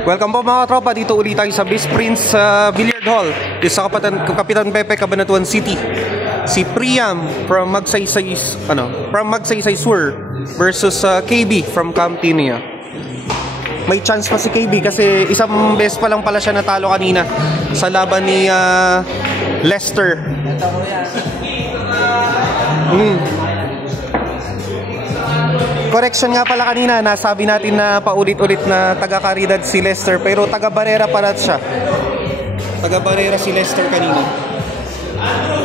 Welcome po mga tropa, dito ulit tayo sa Best Prince Billiard Hall. Dito sa Kapitan Pepe, Cabanatuan City. Si Priam from Magsaysay Sur versus KB from Campinia. May chance pa si KB kasi isang beses pa lang pala siya natalo kanina sa laban ni Lester. Correction nga pala kanina, nasabi natin na paulit-ulit na taga-Caridad si Lester, pero taga-Barrera pala siya. Taga-Barrera si Lester kanina.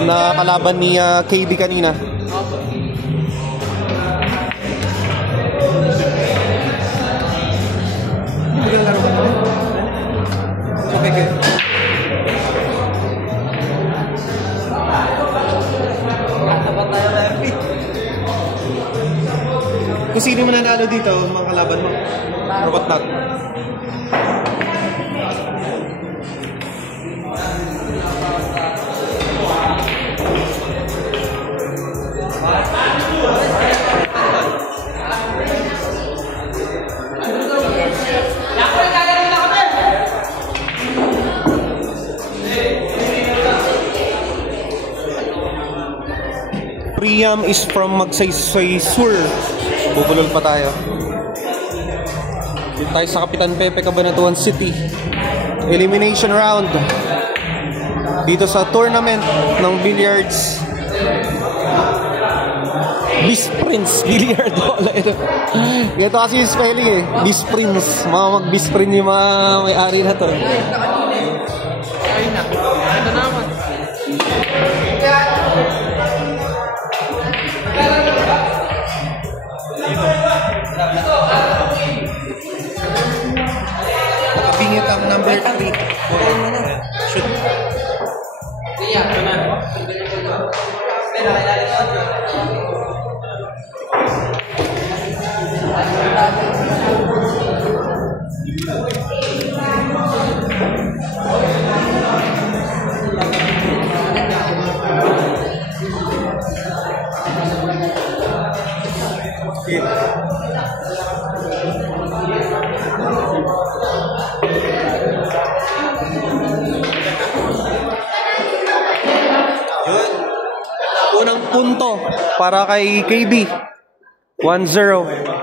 Na kalaban ni KB kanina. Kung sino mananalo dito, mga kalaban mo? Robot Nut. Priam is from Magsaysay Sur. Bubulol pa tayo. Dito tayo sa Kapitan Pepe, Cabanatuan City. Elimination round. Dito sa tournament ng billiards. Best Prince Billiard Hall. Ito kasi yung spelling eh. Best Prince. Mga mag-Best Prince yung mga may-ari na to. Ito naman. Nakabingit ang number 3. Shoot. Unang punto para kay KB. 1-0.